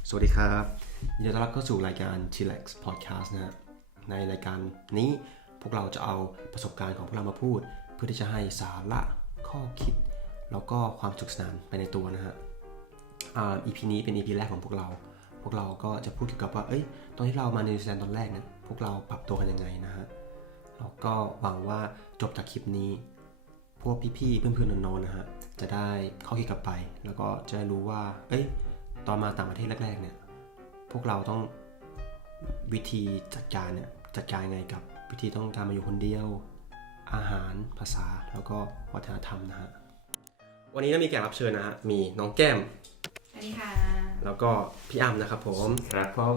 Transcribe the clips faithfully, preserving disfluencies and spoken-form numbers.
สวัสดีครับยินดีต้อนรับเข้าสู่รายการ Chillax Podcast นะฮะในรายการนี้พวกเราจะเอาประสบการณ์ของพวกเรามาพูดเพื่อที่จะให้สาระข้อคิดแล้วก็ความสนุกสนานไปในตัวนะฮะอ่า อี พี นี้เป็น อี พี แรกของพวกเราพวกเราก็จะพูดเกี่ยวกับว่าเอ้ยตอนที่เรามานิวซีแลนด์ตอนแรกเนี่ยพวกเราปรับตัวกันยังไงนะฮะแล้วก็หวังว่าจบจากคลิปนี้พวกพี่ๆเพื่อนๆน้องๆนะฮะจะได้ข้อคิดกลับไปแล้วก็จะได้รู้ว่าเอ้ยตอนมาต่างประเทศแรกๆเนี่ยพวกเราต้องวิธีจัดการเนี่ยจัดการยังไงกับวิธีต้องการมาอยู่คนเดียวอาหารภาษาแล้วก็วัฒนธรรมนะฮะวันนี้เรามีแขกรับเชิญนะฮะมีน้องแก้มสวัสดีค่ะแล้วก็พี่อ้ำนะครับผมครับผม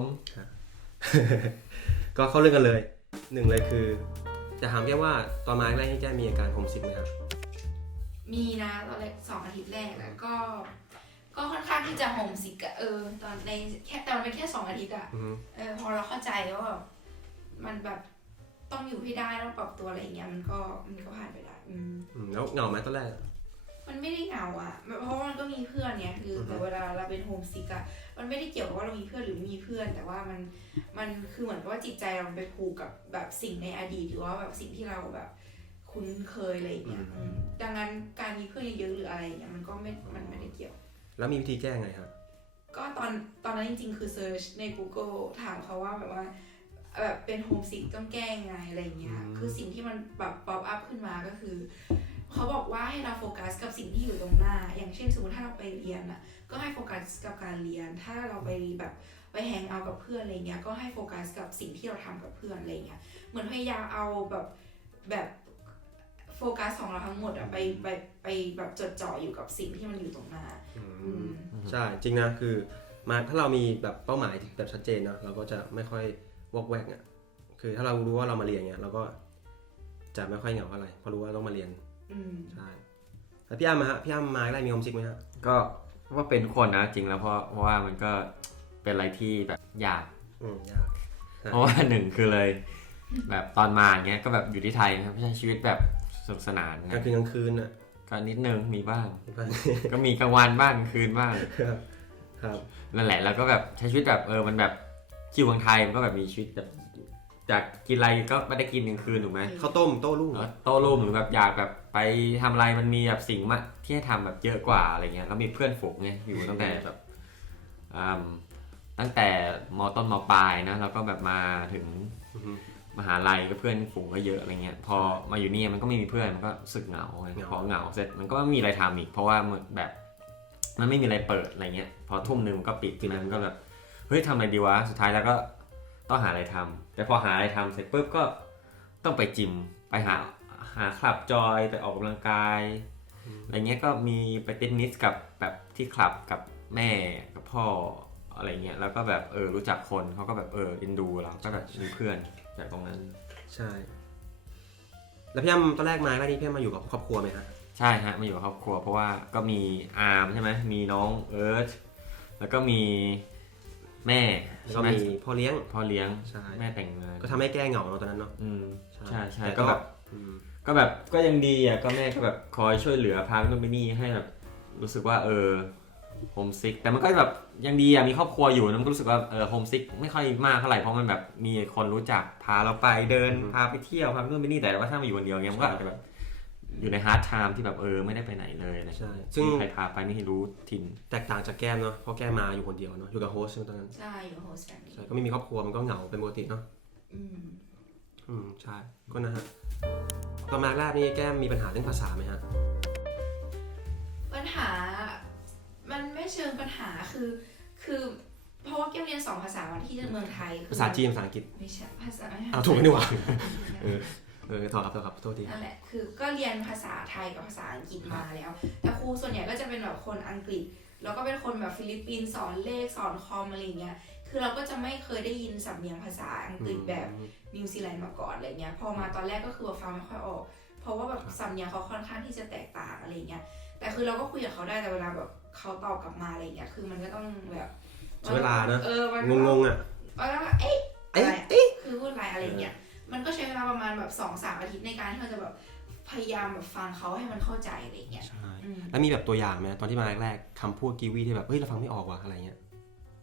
ก็เข้าเรื่องกันเลยหนึ่งเลยคือจะถามแก้มว่าตอนมาแรกที่แก้มมีอาการโฮมซิกไหมครับมีนะตอนแรกสองอาทิตย์แรกแล้วก็ก็ค่อนข้างที่จะโฮมซิกอะเออตอนในแค่แต่มันเป็นแค่สองอาทิตย์อะเออพอเราเข้าใจว่าแบบมันแบบต้องอยู่ให้ได้ต้องปรับตัวอะไรอย่างเงี้ยมันก็มันก็ผ่านไปได้อืมแล้วเหงาไหมตอนแรกมันไม่ได้เหงาอะเพราะมันก็มีเพื่อนเนี่ยคือแต่เวลาเราเป็นโฮมซิกอะมันไม่ได้เกี่ยวกับว่าเรามีเพื่อนหรือไม่มีเพื่อนแต่ว่ามันมันคือเหมือนกับว่าจิตใจเราไปผูกกับแบบสิ่งในอดีตหรือว่าแบบสิ่งที่เราแบบคุ้นเคยอะไรอย่างเงี้ยดังนั้นการมีเพื่อนเยอะหรืออะไรอย่างเงี้ยมันก็ไม่มันไม่ได้เกี่ยวแล้วมีวิธีแก้ไงครับก็ตอนตอนนั้นจริงๆคือเซิร์ชใน Google ถามเขาว่าแบบว่าแบบเป็นโฮมซิกต้องแก้ไงอะไรอย่างเงี้ยคือสิ่งที่มันแบบป๊อปอัพขึ้นมาก็คือเขาบอกว่าให้เราโฟกัสกับสิ่งที่อยู่ตรงหน้าอย่างเช่นสมมติถ้าเราไปเรียนอ่ะก็ให้โฟกัสกับการเรียนถ้าเราไปแบบไปแฮงเอาท์กับเพื่อนอะไรเงี้ยก็ให้โฟกัสกับสิ่งที่เราทำกับเพื่อนอะไรเงี้ยเหมือนพยายามเอาแบบแบบโฟกัสของเราทั้งหมดอะไปไปไปแบบจดจ่ออยู่กับสิ่งที่มันอยู่ตรงหน้าใช่จริงนะคือมาถ้าเรามีแบบเป้าหมายแบบชัดเจนเนาะเราก็จะไม่ค่อยวอกแวกอ่ะคือถ้าเรารู้ว่าเรามาเรียนเงี้ยเราก็จะไม่ค่อยเหงาอะไรเพราะรู้ว่าต้องมาเรียนใช่แล้วพี่อ้ำมาฮะพี่อ้ำมาได้มีโฮมซิกไหมฮะก็ว่าเป็นคนนะจริงแล้วเพราะเพราะว่ามันก็เป็นอะไรที่แบบยากอืมยากเพราะว่าหนึ่งคือเลยแบบตอนมาอย่างเงี้ยก็แบบอยู่ที่ไทยนะครับไม่ใช่ชีวิตแบบสนุกสนานกลางคืนกลางคืนอ่ะก็นิดนึงมีบ้างก็มีกลางวันบ้างกลางคืนบ้างครับนั่นแหละแล้วก็แบบใช้ชีวิตแบบเออมันแบบที่เมืองไทยมันก็แบบมีชีวิตแบบจากกินอะไรก็ไม่ได้กินกลางคืนถูกไหมข้าวต้มโต้รุ่งโต้รุ่งหรือแบบอยากแบบไปทำอะไรมันมีแบบสิ่งมาที่ให้ทำแบบเยอะกว่าอะไรเงี้ยแล้วมีเพื่อนฝูงไงอยู่ตั้งแต่แบบตั้งแต่ม.ต้นม.ปลายนะแล้วก็แบบมาถึงมหาลัยก็เพื่อนฝูงก็เยอะอะไรเงี้ยพอมาอยู่นี่มันก็ไม่มีเพื่อนมันก็สึกเหงาพอเหงาเสร็จมันก็ไม่มีอะไรทำอีกเพราะว่าแบบมันไม่มีอะไรเปิดอะไรเงี้ยพอทุ่มนึงมันก็ปิดทีนั้นก็แบบเฮ้ยทำอะไรดีวะสุดท้ายแล้วก็ต้องหาอะไรทำแต่พอหาอะไรทำเสร็จปุ๊บก็ต้องไปจิมไปหาหาคลับจอยไปออกกำลังกายอะไรเงี้ยก็มีไปเต้นนิสกับแบบที่คลับกับแม่กับพ่ออะไรเงี้ยแล้วก็แบบเออรู้จักคนเขาก็แบบเออเอ็นดูเราก็แบบมีเพื่อนจากตรงนั้นใช่แล้วพี่อ้ำตอนแรกมาแรกนี้พี่อ้ำมาอยู่กับครอบครัวไหมฮะใช่ฮะมาอยู่กับครอบครัวเพราะว่าก็มีอาร์มใช่ไหมมีน้องเอิร์ธแล้วก็มีแม่ก็มีพ่อเลี้ยงพ่อเลี้ยงแม่แต่งงานก็ทำให้แก้เหงาตอนนั้นเนาะอืมใช่ใช่ก็แบบก็แบบก็ยังดีอ่ะก็แม่ก็แบบคอยช่วยเหลือพาไปนู่นไปนี่ให้แบบรู้สึกว่าเออโฮมซิกแต่มันก็แบบยังดีอ่ะมีครอบครัวอยู่นะมันก็รู้สึกว่าเออโฮมซิกไม่ค่อยมากเท่าไหร่เพราะมันแบบมีคนรู้จักพาเราไปเดินพาไปเที่ยวพาไปนู่นไปนี่แต่ว่าถ้ามาอยู่คนเดียวเงี้ยมันก็อาจจะแบบอยู่ในฮาร์ดไทม์ที่แบบเออไม่ได้ไปไหนเลยนะใช่ซึ่งใครพาไปไม่ให้รู้ถิ่นแตกต่างจากแก้มเนาะเพราะแก้มมาอยู่คนเดียวเนาะอยู่กับโฮสต์ตอนนั้นใช่อยู่โฮสต์แบบนี้ใช่ก็ไม่มีครอบครัวมันก็เหงาเป็นปกติเนาะอืมอืมใช่ก็นะฮะตอนมาแรกนี่แก้มมีปัญหาเรื่องภาษาไหมฮะปัญหามันไม่เชิงปัญหาคือคือเพราะว่าแก้มเรียนสองภาษาวันที่เมืองไทยภาษาจีนภาษาอังกฤษไม่ใช่ภาษาเอาถูกไหมนี่หว่าเออเออถอดครับถอดครับโทษทีนั่นแหละคือก็เรียนภาษาไทยกับภาษาอังกฤษมาแล้วแต่ครูส่วนใหญ่ก็จะเป็นแบบคนอังกฤษแล้วก็เป็นคนแบบฟิลิปปินส์สอนเลขสอนคอมอะไรเงี้ยคือเราก็จะไม่เคยได้ยินสำเนียงภาษาอังกฤษแบบนิวซีแลนด์มาก่อนอะไรเงี้ยพอมาตอนแรกก็คือแบบฟังไม่ค่อยออกเพราะว่าแบบสำเนียงเขาค่อนข้างที่จะแตกต่างอะไรเงี้ยแต่คือเราก็คุยกับเขาได้แต่เวลาแบบเขาตอบกลับมาอะไรเงี้ยคือมันก็ต้องแบบใช้เวลานะเอองงงๆอ่ะแล้วเอ๊ะอะไรคือพูดอะไรอะไรเงี้ยมันก็ใช้เวลาประมาณแบบ สองถึงสาม อาทิตย์ในการที่เราจะแบบพยายามแบบฟังเขาให้มันเข้าใจอะไรเงี้ยใช่แล้วมีแบบตัวอย่างไหมตอนที่มาแรกๆคำพูดกีวีที่แบบเฮ้ยเราฟังไม่ออกว่ะอะไรเงี้ยฟ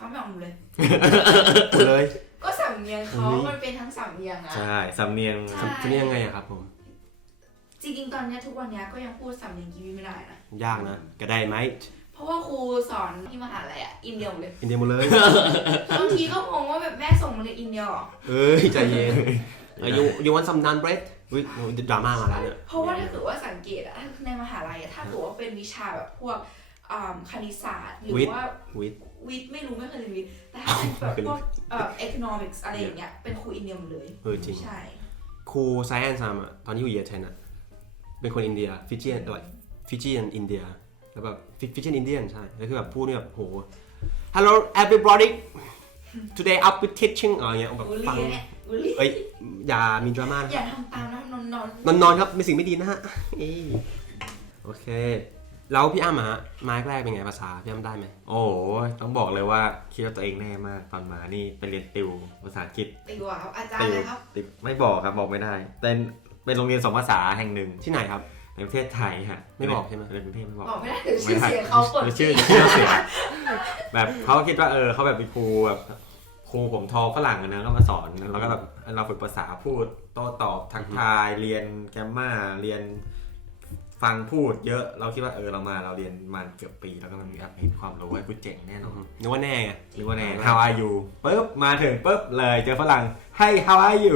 ฟังไม่ออกหมดเลยหมดเลยก็สำเนียงเขามันเป็นทั้งสำเนียงนะใช่สำเนียงใช่จะนี่ยังไงอะครับผมจริงๆตอนเนี้ยทุกวันเนี้ยก็ยังพูดสำเนียงกีวีไม่ได้นะยากนะก็ได้ไหมเพราะว่าครูสอนที่มหาลัยอ่ะอินเดียหมดเลยอินเดียหมดเลยบางทีก็งงว่าแบบแม่ส่งมาในอินเดียหรอเอ้ยใจเย็นเอ้ย you you want some naan bread อุ้ยดราม่ามาแล้วเนี่ยเพราะว่าถ้าเกิดว่าสังเกตอะในมหาลัยอะถ้าเกิดว่าเป็นวิชาแบบพวกอ่าคณิตศาสตร์หรือว่าวิทย์วิทย์ไม่รู้ไม่เคยเรียนวิทย์แต่ถ้าเป็นแบบพวกเอ่อ economics อะไรอย่างเงี้ยเป็นครูอินเดียหมดเลยเออจริงใช่ครูไซแอนซัมอะตอนที่อยู่เยอรมันอะเป็นคนอินเดียฟิจิเอนอะไรฟิจิเอนอินเดียแล้วแบบฟิจิเอนอินเดียนใช่แล้วคือแบบพูดเนี่ยแบบโห Hello everybody today I'll be teaching อะไรเงี้ยแบบบุลฟังลี่เนี่ยบุลลี่เอ้ยอย่ามีดราม่านะอย่าทำตามนะนอนนอนนอนนอนครับเป็นสิ่งไม่ดีนะฮะเอ้ยโอเคแล้วพี่อ้ำอะฮะมาแรกเป็นไงภาษาพี่อ้ำได้ไหมโอ้โหต้องบอกเลยว่าคิดว่าตัวเองแน่มากตอนมานี่ไปเรียนติวภาษาอังกฤษติวอะครับอาจารย์เลยครับติวไม่บอกครับบอกไม่ได้เป็นเป็นโรงเรียนสองภาษาแห่งหนึ่งที่ไหนครับในประเทศไทยฮะไม่บอกใช่ไหมในกรุงเทพไม่บอกบอกไม่ได้เดี๋ยวชื่อเสียงเขาปวดไม่ชื่อชื่อเสียงแบบเขาคิดว่าเออเขาแบบเป็นครูแบบครูผมทอฝรั่งนะก็มาสอนแล้วก็แบบเราฝึกภาษาพูดโต้ตอบทักทายเรียนแกมมาเรียนฟังพูดเยอะเราคิดว่าเออเรามาเราเรียนมาเกือบปีแล้วก็มันมีเห็นความรู้ว่ากูเจ๋งแน่นอนนึกว่าแน่ไงหรือว่าแน่ How are you ปุ๊บมาถึงปุ๊บเลยเจอฝรั่ง Hey how are you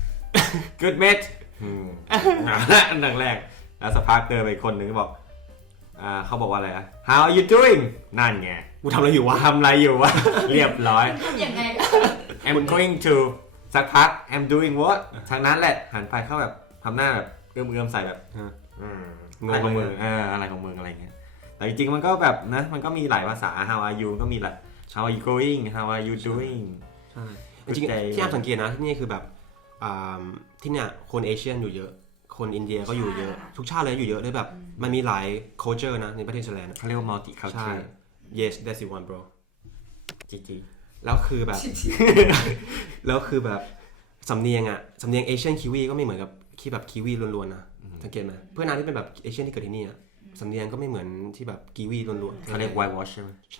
Good mate อืมอันดังแรกแล้วสักพักเดินไปคนหนึ่งบอกอ่าเขาบอกว่าอะไรนะ How are you doing นั่นไงกูทำอะไรอยู่วะทำอะไรอยู่วะ เรียบร้อยพูดยังไงกัน I'm going to สักพัก I'm doing what ทางนั้นแหละหันไปเข้าแบบทำหน้าแบบเอื้อมๆใส่แบบอืมอะไรของมึงเอออะไรของมึงอะไรเงี้ยแต่จริงๆมันก็แบบนะมันก็มีหลายภาษา How are you ก็มีหลาย How are you going How are you doing ใช่จริงๆที่อ้ำสังเกตนะที่นี่คือแบบอ่าที่เนี่ยคนเอเชียนอยู่เยอะคนอินเดียก็อยู่เยอะทุกชาติเลยอยู่เยอะเลยแบบมันมีหลาย culture นะในประเทศสวิตเซอร์แลนด์เขาเรียกว่า multi ใช่ culture yes that's the one bro จริงแล้วคือแบบ แล้วคือแบบสำเนียงอะสำเนียงเอเชียนคิวีก็ไม่เหมือนกับที่แบบคิวีล้วนๆนะสังเกตไหมเพื่อนน้าที่เป็นแบบเอเชียนที่เกิดที่นี่อะสำเนียงก็ไม่เหมือนที่แบบคิวีล้วนๆๆเขาเรียก white wash ใช่ไหมใช่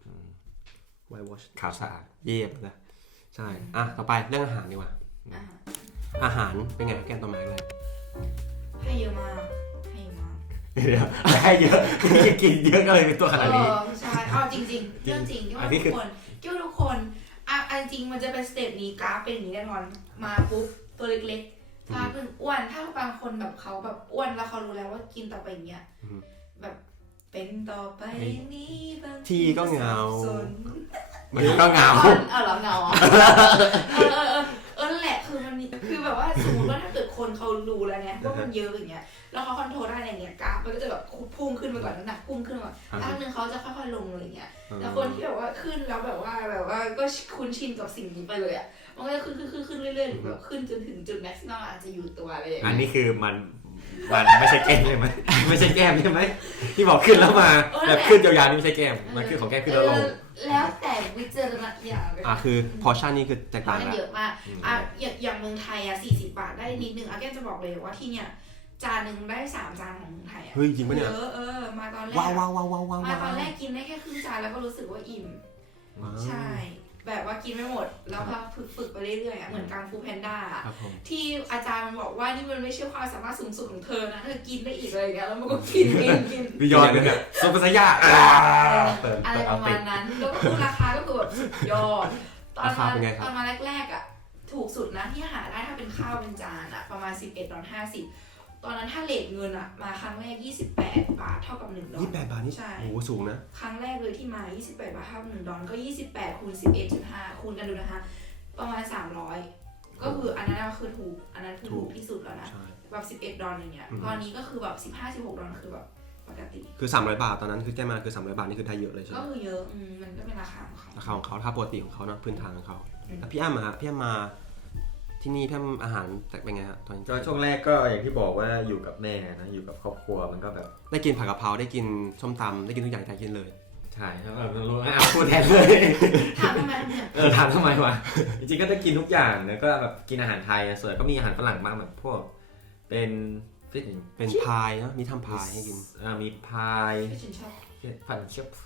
white wash ขาวสะอาดเยี่ยมเลยใช่อ่ะต่อไปเรื่องอาหารดีกว่าอ่าอาหารเป็นไงแกนต่อมาเลยให้เยอะมากให้เยอะมากเดี๋ยวให้เยอะจะกินเยอะก็เลยเป็นตัวขนาดนี้เออใช่เอาจริงๆเรื่องจริงที่ว่าทุกคนที่ว่าทุกคนอ่ะอันจริงมันจะเป็นสเต็ปนี้กราฟเป็นอย่างนี้แน่นอนมาปุ๊บตัวเล็กๆถ้าเพิ่งอ้วนถ้าบางคนแบบเขาแบบอ้วนแล้วเขารู้แล้วว่ากินต่อไปอย่างเงี้ยแบบเป็นต่อไปนี้บางทีก็เหงามันก็เหงาเออเหรอเหงาอ่ะเออเออเออเออนั่นแหละคือมันมีคือแบบว่าสมมติว่าถ้าเกิดคนเขารู้แล้วเนี่ยว่ามันเยอะอย่างเงี้ยแล้วเขาคอนโทรลได้อะไรเงี้ยกราฟมันก็จะแบบพุ่งขึ้นไปก่อนน้ำหนักพุ่งขึ้นมาก่อนพักนึงเขาจะค่อยๆลงอะไรเงี้ยแต่คนที่แบบว่าขึ้นแล้วแบบว่าแบบว่าก็คุ้นชินกับสิ่งนี้ไปเลยอ่ะมันก็จะขึ้นขึ้นขึ้นขึ้นเรื่อยๆหรือแบบขึ้นจนถึงจุดแม็กซิมัมอาจจะอยู่ตัวอะไรอย่างอันเงี้ยนี้คือมันมันไม่ใช่แก้มใช่ไหมไม่ใช่แก้มใช่ไหมที่บอกขึ้นแล้วมาแบบขึ้นยาวๆนี่ไม่ใช่แก้มมันคือของแก้มขึ้นแล้วลงแล้วแต่วิจารณญาณอ่ะคือพอชั่นนี่คือแตกต่างได้กันเยอะมากอ่ะอย่างอย่างเมืองไทยอ่ะสี่สิบบาทได้นิดนึงอ่ะแก้มจะบอกเลยว่าที่เนี่ยจานหนึ่งได้สามจานของเมืองไทยอ่ะเฮ้ยจริงปะเนี่ยเออเออมาตอนแรกว้าวว้าวว้าวว้าวว้าวมาตอนแรกกินได้แค่ครึ่งจานแล้วก็รู้สึกว่าอิ่มใช่ แบบว่ากินไม่หมดแล้วพอฝึกฝึกไปเรื่อยๆอ่ะเหมือนกังฟูแพนด้าครับผมที่อาจารย์มันบอกว่านี่มันไม่ใช่ความสามารถสูงสุดของเธอนะเธอกินได้อีกอะไรอย่างเงี้ยแล้วมันก็กินกินกินวิยอนเป็นแบบโซปัสยาเปิดอะไรเปิดปเอาระมาติณดนั้นแล้วก็คือราคาก็คือแบบสุดยอดตอนมาตอนมาแรกๆอ่ะถูกสุดนะที่หาได้ถ้าเป็นข้าวเป็นจานอ่ะประมาณสิบเอ็ดดอลห้าสิบตอนนั้นถ้าเลทเงินอ่ะมาครั้งแรกยี่สิบแปดบาทเท่ากับหนึ่งดอลยี่สิบแปดบาทนี่ใช่โอ้โหสูงนะครั้งแรกเลยที่มายี่สิบแปดบาทเท่ากับหนึ่งดอลก็ยี่สิบแปดคูณสิบเอ็ดจุดห้าคูณกันดูนะคะประมาณสามร้อยก็คืออันนั้นก็คือถูกอันนั้นคือถูกที่สุดแล้วนะใช่แบบสิบเอ็ดดอลอย่างเงี้ยตอนนี้ก็คือแบบสิบห้า สิบหกดอลคือแบบปกติคือสามร้อยบาทตอนนั้นคือแก้มาคือสามร้อยบาทนี่คือได้เยอะเลยใช่ไหมก็คือเยอะอืมมันก็เป็นราคาของเขาราคาของเขาราคาปกติของเขานะพื้นฐานของเขาแล้วพี่อ้ำมาพี่อ้ำมาที่นี่พี่อ้ำอาหารแตกเป็นไงฮะตอนนี้ก็ช่วงแรกก็อย่างที่บอกว่าอยู่กับแม่นะอยู่กับครอบครัวมันก็แบบได้กินผักกะเพราได้กินส้มตำได้กินทุกอย่างได้กินเลยใช่แล้วเรารู้อ่ะพูดแทนเลยถามทำไมเนี่ยเออถามทำไมวะจริงๆก็ได้กินทุกอย่างนะก็แบบกินอาหารไทยส่วนก็มีอาหารฝรั่งบ้างแบบพวกเป็นฟิชเป็นพายนะมีทำพายให้กินอ่ามีพายที่ฉันชอบผัดเชฟ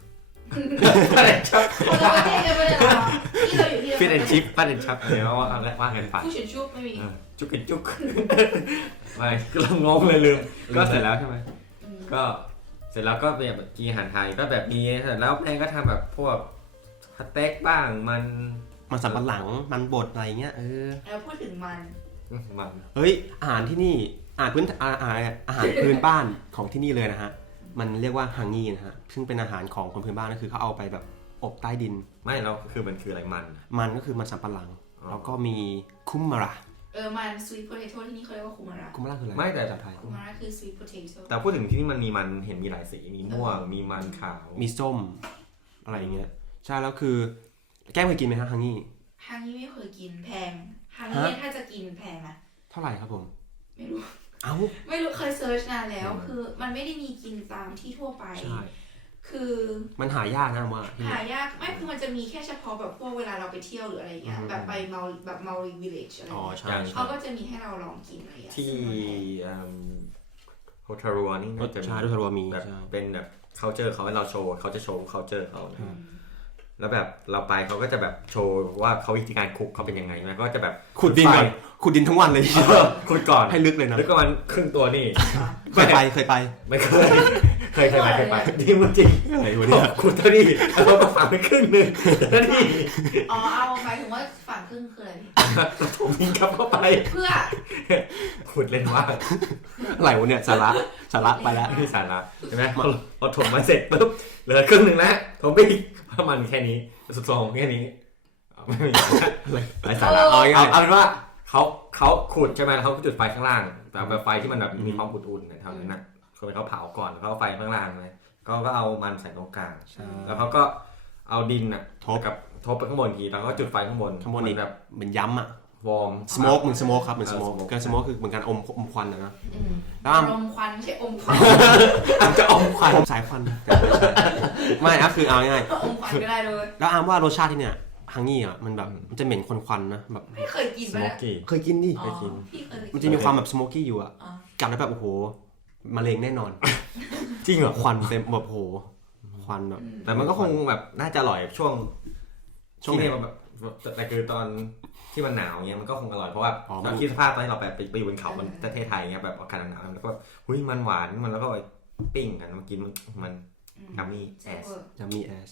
ปั้นแอนชับคนละประเทศกันไม่ได้หรอที่เราอยู่ที่ฟิตแอนชิปปั้นแอนชับเดี๋ยวว่าอะไรว่ากันไปผู้เฉินชุบไม่มีเออจุกกินจุกไม่ก็เรางงเลยลืมก็เสร็จแล้วใช่ไหมก็เสร็จแล้วก็แบบกินอาหารไทยก็แบบมีเสร็จแล้วแม่ก็ทำแบบพวกสเต็กบ้างมันมันสับปะหลังมันบดอะไรเงี้ยเออแล้วพูดถึงมันมันเฮ้ยอาหารที่นี่อาหารพื้นอาหารอาหารพื้นบ้านของที่นี่เลยนะฮะมันเรียกว่าฮังงีนะฮะซึ่งเป็นอาหารของคนพื้นบ้านก็คือเขาเอาไปแบบอบใต้ดินไม่เราคือมันคืออะไรมันมันก็คือมันสับปะหลังอ๋อแล้วก็มีคุมมาระเออมัน sweet potato ที่นี่เขาเรียกว่าคุมาระคุมมาระคืออะไรไม่แต่ภาษาไทยคุมาระคือ sweet potato แต่พูดถึงที่นี่มันมีมันเห็นมีหลายสีมีม่วงมีมันขาวมีส้มอะไรอย่างเงี้ยใช่แล้วคือแก้มเคยกินไหมฮะฮังงีฮังนี่ไม่เคยกินแพงฮังนี่ถ้าจะกินแพงอะเท่าไหร่ครับผมไม่รู้เอ้าไม่รู้เคยเซิร์ชนานแล้ว คือมันไม่ได้มีกินตามที่ทั่วไปใช่คือมันหายากนะว่าที่หายากไม่คือมันจะมีแค่เฉพาะแบบพวกเวลาเราไปเที่ยวหรืออะไรเงี้ยอืมแบบไปเมาแบบเมารีวิลเลจอะไรอ๋อเงี้ยใช่เขาก็จะมีให้เราลองกินอะไรเงี้ยที่ซึ่งมันแพงโฮทารัวนี่รน่าสจะชาติด้วยทัวมีแบบใช่เป็นแบบ culture เขาให้เราโชว์เขาจะโชว์ culture เขานะอืมแล้วแบบเราไปเขาก็จะแบบโชว์ว่าเขาวิธีการคุกเขาเป็นยังไงใช่ไหมก็จะแบบขุดดินก่อนขุดดินทั้งวันเลยเออขุดก่อนให้ลึกเลยนะลึกประมาณครึ่งตัวนี่เคยไปเคยไปไม่เคยเคยเคยไปเคยไปจริงจริงอะไรวะเนี่ยขุดเท่านี้เราก็ฝังไปครึ่งหนึ่งแล้วนี่อ๋อเอาหมายถึงว่าฝั่งครึ่งคืออะไรพี่ผมยิงกลับเข้าไปเพื่อขุดเล่นว่าอะไรวะเนี่ยสาระสาระไปแล้วที่สาระใช่ไหมพอพอถมมาเสร็จปุ๊บเหลือครึ่งหนึ่งแล้วถมไปอีกประมาณแค่นี้สุดทรงแค่นี้ไม่มีไรสาระเอาเอาเอาเป็นว่าเขาเขาขุดใช่ไหมเขาจุดไฟข้างล่างแต่แบบไฟที่มันแบบมีความอุ่นๆเท่านั้นน่ะเขาเขาเผาก่อนเขาเอาไฟข้างล่างไหมก็ก็เอามันใส่ตรงกลางแล้วเขาก็เอาดินอ่ะทบกับทบไปข้างบนทีแล้วก็จุดไฟข้างบนข้างบนนี่แบบเหมือนย้ำอะวอร์มสโมกเหมือนสโมกครับเหมือนสโมกเออ smoke การสโมกคือเหมือนการอมอมควันอะนะอืมแล้วอมควันไม่ใช่อมควันอาจจะอมควันอมสายควันไม่อะคือเอาง่ายอมควันก็ได้เลยๆแล้วอามว่ารสชาติที่เนี่ยฮังงี้อ่ะมันแบบมันจะเหม็นควันๆนะแบบไม่เคยกินสปะโมเนี่ยกี้เคยกินดิอ๋อพี่เคยมันจะมีความแบบสโมกกี้อยู่อะอ๋อกัดแล้วแบบโอ้โหมะเร็งแน่นอนจริงเหรอควันเต็มแบบโอ้โหควันแบบแต่มันก็คงแบบน่าจะอร่อยช่วงช่วงไหนที่เนี่ยแบบแต่คือตอนที่มันหนาวเงี้ยมันก็คงอร่อยเพราะว่าอ๋อเราคิดสภาพตอนที่เราไปไปอยู่บนเขาบนประเทศไทยเงี้ยแบบอากาศหนาวๆแล้วก็หุ้ยมันหวานมันแล้วก็ไปปิ้งกันมากินมันมันอืมกัมมี่แอสจะมีแอส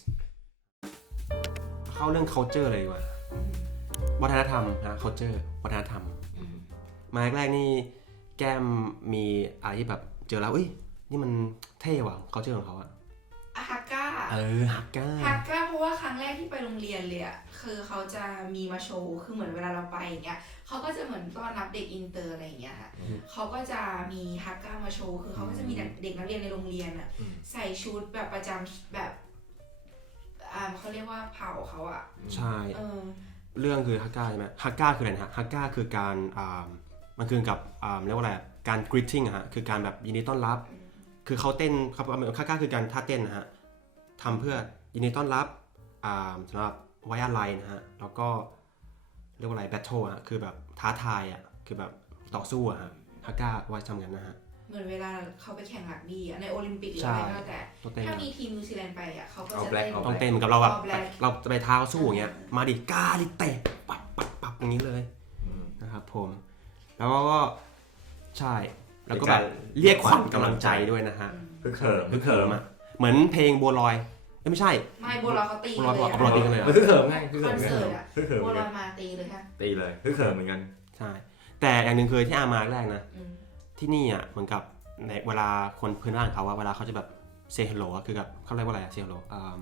เข้าเรื่อง culture เลยดีกว่าอืมวัฒนธรรมนะ culture วัฒนธรรมอืมมาแรกๆนี่แก้มมีอะไรที่แบบเจอแล้วเอ้ยนี่มันเท่ว่ะ culture ของเขาอะอาฮาก้าเออฮักก้าฮาก้าเพราะว่าครั้งแรกที่ไปโรงเรียนเลยอ่ะคือเขาจะมีมาโชว์คือเหมือนเวลาเราไปอย่างเงี้ยเขาก็จะเหมือนต้อนรับเด็กอินเตอร์อะไรอย่างเงี้ยค่ะเขาก็จะมีฮาก้ามาโชว์คือเขาก็จะมีเด็กนักเรียนในโรงเรียนอ่ะใส่ชุดแบบประจำแบบอ่าเขาเรียกว่าเผ่าเขาอ่ะใช่เออเรื่องคือฮักก้าใช่ไหมฮักก้าคืออะไรนะฮะฮักก้าคือการอ่ามันคือกับอ่าเรียกว่าอะไรการ greeting อะฮะคือการแบบยินดีต้อนรับ คือเขาเต้นครับฮักก้าคือการท่าเต้นนะฮะทำเพื่อยินดีต้อนรับอ่าสำหรับไว้อะไรนะฮะแล้วก็เรียกว่าอะไร battle อะคือแบบท้าทายอะคือแบบต่อสู้อะฮะฮักก้าไว้ทำกันนะฮะเหมือนเวลาเขาไปแข่งรักบี้อะในโอลิมปิกหรือใช่อะไรก็แล้วแต่ต้องเต้นถ้ามีทีมนิวซีแลนด์ไปอ่ะเขาก็เอาจะ black เต้นเอาต้องเต้นเหมือนกับเราแบบ All Black เราจะไปท้าสู้อย่างเงี้ยมาดิกาดิเตะปับปับปับอย่างนี้เลยอืมนะครับผมแล้วก็ใช่แล้วก็แบบเรียกขวัญกำลังใจด้วยนะฮะอืมฮึกเหิมฮึกเหิมอ่ะเหมือนเพลงบัวลอยเอ้ยไม่ใช่ไม่โบราณเขาตีบัวลอยเลยอะบัวลอยตีกันเลยเหรอมันฮึกเหิมไงฮึกคเหิอมนไงเสิร์ตอะฮึกเหิมโบเหมือนกัราน ณมาตีเลยค่ะตีเลยฮึกเหิมเหมือนกันใช่แต่อย่างหนึ่งคือที่อามาแรกนะอืมที่นี่อ่ะเหมือนกับในเวลาคนพื้นบ้านเขาว่าเวลาเขาจะแบบ say hello อ่ะคือกับเขาเรียกว่าอะไรอ่ะ say hello อ่า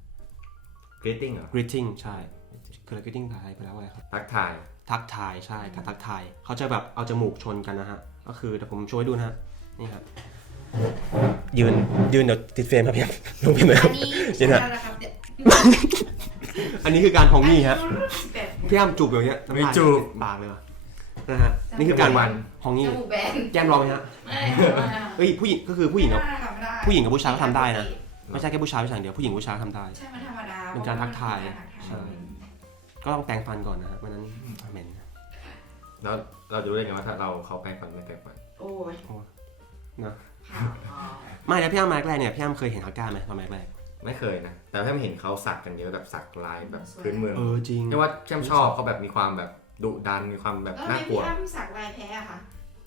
greeting เหรอ greeting ใช่คืออะไร greeting ไทยไปแล้วอะไรครับทักทายทักทายใช่การทักทายเขาจะแบบเอาจมูกชนกันนะฮะก็คือแต่ผมโชว์ให้ดูนะฮะนี่ครับยืนยืนเดี๋ยวติดเฟรมครับพี่ลงพี่หน่อยคอัรับนนี้เดี๋ยวนะใช่แล้วนะครับเนี่ยอันนี้คือการพองนี่ฮะสิบแปดพี่อ้ำจูบอย่างเงี้ยน้ำลายไม่จูบปากเลยวะนะฮะนี่คือการจมูกมันพองนี่จมูกแบนแก้มร้องไหมฮะไม่ไม่เฮ้ยผู้หญิงก็คือผู้หญิงกับไม่ได้ค่ะไม่ได้ผู้หญิงกับผู้ชายก็ทำได้นะ ไม่ใช่แค่ผู้ชายผู้ชายอย่างเดียวผู้หญิงผู้ชายก็ทำได้ใช่มันธรรมดาเป็นการทักทายเป็นการทักใช่ ก็ต้องแต่งฟันก่อนนะฮะไม่นั้นเหม็นแล้วเราจะรู้ได้ไงว่าถ้าเราเขาแปรงฟันไม่แปรงฟันโอ้ยนะค่ะอ๋อไม่แล้วพี่อ้ำมาแรกๆเนี่ยพี่อ้ำเคยเห็นฮักก้าไหมตอนแรกไม่เคยนะแต่แค่เห็นเขาสักกันเยอะแบบสักลายแบบพื้นเมืองเออจริงเรียกว่าแช่มชอบเขาแบบมีความแบบดุดันมีความแบบแล้วทำน่าไมกลัพี่วอ้ำสักลายแพ้อะคะ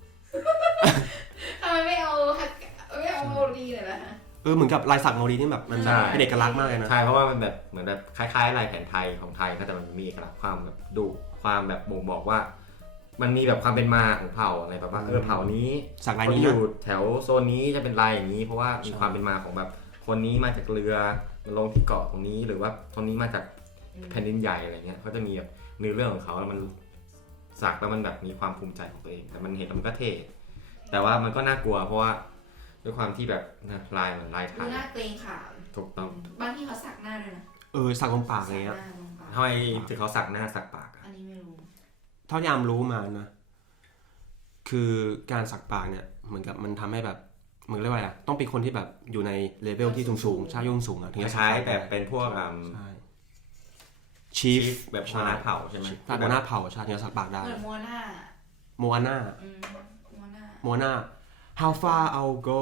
ทำไมไม่เอาฮักไม่เอาโมลีเลยล่ะคะเออเหมือนกับลายสักโนรีนี่แบบมันใช่เป็นเอกลักษณ์มากเลยนะใช่เพราะว่ามันแบบเหมือนแบบคล้ายๆลายแผนไทยของไทยนะแต่มันมีเอกลักษณ์ความแบบดุความแบบบ่งบอกว่า มันมีแบบความเป็นมาของเผ่าอะไรแบบว่าเออเผ่านี้สักลายคนนี้อนะยู่แถวโซนนี้จะเป็นลายอย่างนี้ เพราะว่ามีใช่ความเป็นมาของแบบคนนี้มาจากเรือมาลงที่เกาะตรงนี้หรือว่าคนนี้มาจากแผ่นดินใหญ่อะไรเงี้ยเขาจะมีแบบเนื้อเรื่องของเขาแล้วมันสักแล้วมันแบบมีความภูมิใจของตัวเองแต่มันเห็นแล้วมันก็เท่แต่ว่ามันก็น่ากลัว เพราะว่าด้วยความที่แบบนะลายเหมือนลายไทดูยหน้าเกรงขามถูกต้องบางที่เขาสักหน้าด้วยนะเออสักลงปากอะไรเงี้ยสักหน้าลงปากทำไมถึงเขาสักหน้าสักปากอะอันนี้ไม่รู้เท่าที่อามรู้มานะ คือการสักปากเนี่ยเหมือนกับมันทำให้แบบเหมือนเรียกว่าอะไรอะต้องเป็นคนที่แบบอยู่ในเลเวลที่สูงๆชายุ่งสูงอะถึงจะคล้ายๆแบบเป็นพวกอ่าใช่ชีชีฟฟแบบหัวหน้าเผ่าใช่ไหมถ้าหัวหน้าเผ่าชาติถึงจะสักปากได้เหมือนมัวหน้าโมอาน่าอืมมัวหน้าโมอาน่า how far I'll go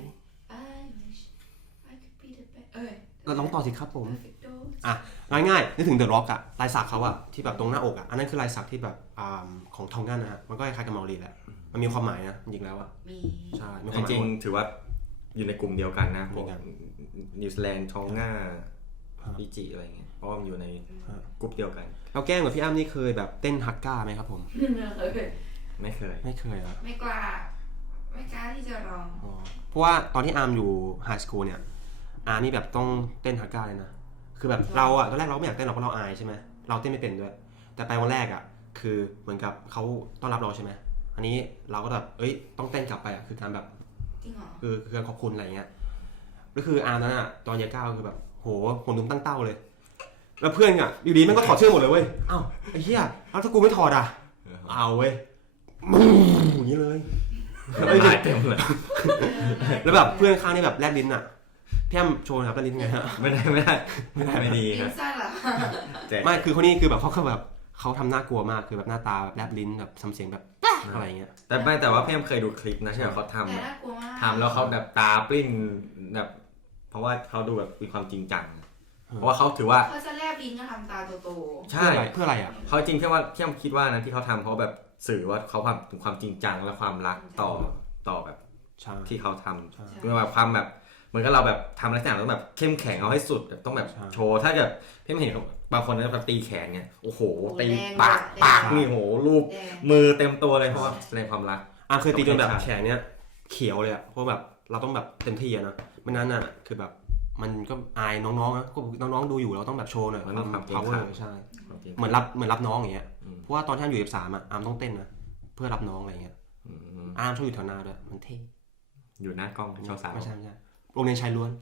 I wish I could be the best เอ้ยเราลองต่อสิครับผม perfect dose อ่ะง่ายๆนึกถึงเดอะร็อกอะลายสักเขาอะที่แบบตรงหน้าอกอะอันนั้นคือลายสักที่แบบอ่าของทองกันนะฮะมันก็คล้ายๆกับเมารีแหละมันมีความหมายนะจริงๆแล้วอะมีใช่มีคจวามหมายริงหมดๆถือว่าอยู่ในกลุ่มเดียวกันนะพวกเหมือนกันนิวซีแลนด์ชองง่าครับฟิจิอะไรเงี้ยเพราะว่ามันอยู่ในครับกลุ่มเดียวกันเราแกล้งกับพี่อ้ำนี่เคยแบบเต้นฮักก้าไหมครับผมไม่เคยไม่เคยอะไม่กล้า ไม่กล้าที่จะลองอ๋อเพราะว่าตอนที่อาร์มอยู่ไฮสคูลเนี่ยอาร์มนี่แบบต้องเต้นฮักก้าเลยนะคือแบบเราอะตอนแรกเราไม่อยากเต้นหรอกเพราะเราอายใช่ไหมเราเต้นไม่เป็นด้วย แต่ไปวันแรกอะคือเหมือนกับเขาต้อนรับเราใช่ไหมอันนี้เราก็แบบเอ้ยต้องเต้นกลับไปอะคือการแบบจริงเหรอคือคือการขอบคุณอะไรเงี้ยก็คืออาร์มนั้นอะตอนเยเก้าคือแบบโหผมลืมตั้งเต้าเลย แล้วเพื่อนอะอยู่ดีมันก็ถอดเสื้อหมดเลยเว้ยอ้าวไอ้เหี้ยแล้วถ้ากูไม่ถอดอะเอาเว้ยอย่างนี้เลยไม่ได้เต็มเลยแล้วแบบเพื่อนข้างนี่แบบแลบลิ้นอะพี่แอมโชว์หนะครับแลบลิ้นไงฮะไม่ได้ไม่ได้ไม่ได้ไม่ดีลิ้ครับนสั้นเหรอแจ๊คไม่คือคนนี้คือแบบเขาก็แบบเขาทำหน้ากลัวมากคือแบบหน้าตาแบบแลบลิ้นแบบทำเสียงแบบอะไรเงี้ยแต่ไม่แต่ว่าพี่แอมเคยดูคลิปนะที่แบบเขาทำแต่อะน่ากลัวมากทำแล้วเขาแบบตาปลิ้นแบบ เพราะว่าเขาดูแบบมีความจริงจัง เพราะว่าเขาถือว่าเขาจะแลบลิ้นก็ทำตาโตใช่เพื่ออะไรอ่ะเขาจริงแค่ว่าพี่แอมคิดว่านะที่เขาทำเขาแบบสื่อว่าเขาความถึงความจริงจังและความรักต่อต่อแบบใช่ที่เขาทำใช่คือแบบความแบบเหมือนกับเราแบบทำลักษณะต้องแบบเข้มแข็งเอาให้สุดแบบต้องแบบใช่โชว์ถ้าเกิดพี่เห็นบางคนเนี่ยแบบตีแขนเนี่ยโอ้โหตีปากปากนี่โหรูปๆแดงมือเต็มตัวเลยเพราะว่าแสดงความรักอ่ะเคยตีจนแบบแขนเนี้ยเขียวเลยอ่ะเพราะแบบเราต้องแบบเต็มที่อะนะไม่นั้นอ่ะคือแบบมันก็อายน้องๆนะก็น้องๆดูอยู่เราต้องแบบโชว์หน่อยมันมีความ power ใช่ เหมือนรับเหมือนรับน้องอย่างเงี้ยอืมเพราะว่าตอนที่อาร์มอยู่สิบสามอ่ะอาร์มต้องเต้นนะเพื่อรับน้องอะไรเงี้ยอืมอาร์มชอบอยู่แถวหน้าด้วยมันเท่อยู่หน้ากล้องช่องสามไม่ใช่ไม่ใช่โรงเรียนชายล้วน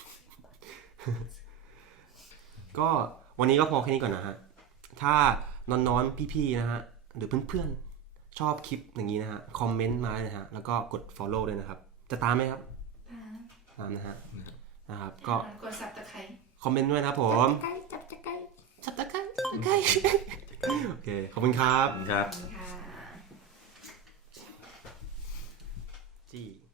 ก็วันนี้ก็พอแค่นี้ก่อนนะฮะถ้าน้อนๆพี่ๆนะฮะหรือเพื่อนๆชอบคลิปอย่างนี้นะฮะคอมเมนต์มาเลยนะฮะแล้วก็กด follow ด้วยนะครับจะตามไหมครับอ่าตามนะฮะนะครับก็กดสับตะไคร้คอมเมนต์ด้วยนะครับผมใกล้จับตะไคร้สับตะไคร้ตะไคร้โอเคขอบคุณครับครับค่ะจี้